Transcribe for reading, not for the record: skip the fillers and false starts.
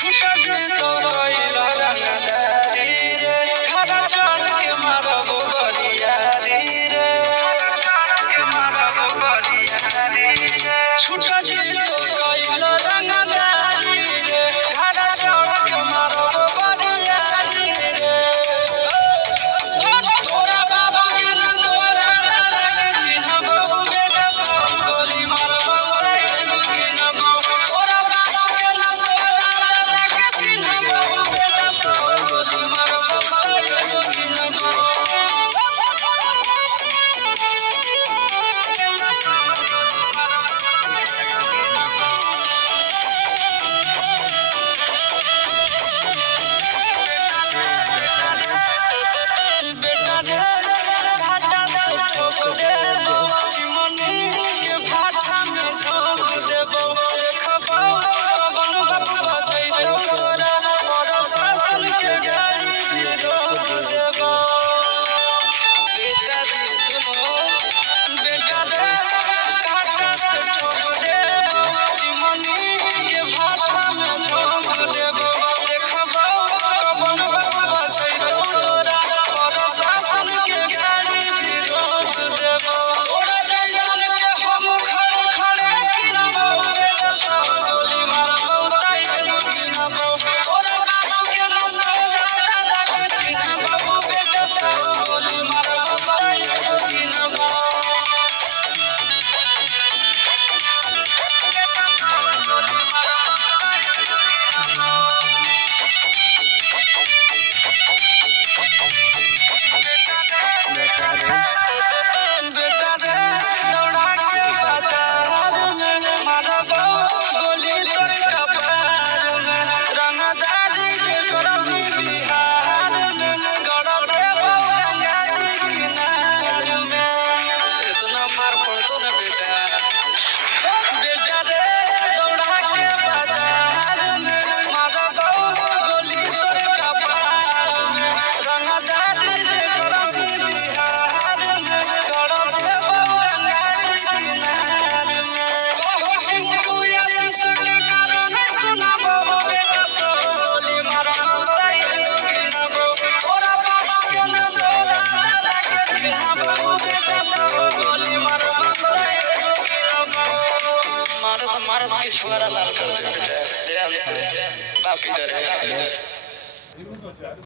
छुटा जेतो गइला रंगदारी रे घर चढ़ के मारबो बरियारी रे छुटा जेतो गइला रंगदारी रे घर चढ़ के मारबो बरियारी रे तोरा बाबा के न तोरा दादा के चिन्हबो बेटा सब गोली मारबो तैਨੂੰ गिनबो तोरा बाबा के न तोरा दादा के चिन्हबो बेटा सब गोली मारबो तैਨੂੰ गिनबो बेटा रे घाटा से ठोक देबो चिमनी के भाटा में झोंक देबो देखबो कवन बबुआ जइतो तोरा प्रशासन के गाड़ी भी रोक देबो बेटा जी सुनो बेटा रे घाटा से ठोक देबो चिमनी के भाटा में झोंक देबो देखबो कवन बबुआ जइतो तोरा प्रशासन के गाड़ी भी रोक देबो तोरा जैसन के हम खड़े खड़े गिनबो बेटा सब गोली मारबो तैਨੂੰ गिनबो तोरा बाबू के न तोरा दादा के चिन्हबो बेटा सब गोली मारबो तैਨੂੰ गिनबो बेटा रे दौड़ा के बाजार में मारबो गोली तोर कपार में रंगदारी के करबी बिहार में गड़ देबो गंगा जी किनार में इतना मार पड़तो ना बेटा बेटा रे दौड़ा के बाजार में मारबो गोली तोर कपार में रंगदारी के करबी बिहार में गड़ देबो गंगा जी किनार में कहू चिंटू आशीष के कारण सुनबो बेटा सब गोली मारबो तैਨੂੰ गिनबो तोरा बाबा के न तोरा दादा के चिन्हबो बेटा सब गोली मारबो तैਨੂੰ गिनबो मारत के छुआरा लाल कर दे बेटा ध्यान से बाप इधर है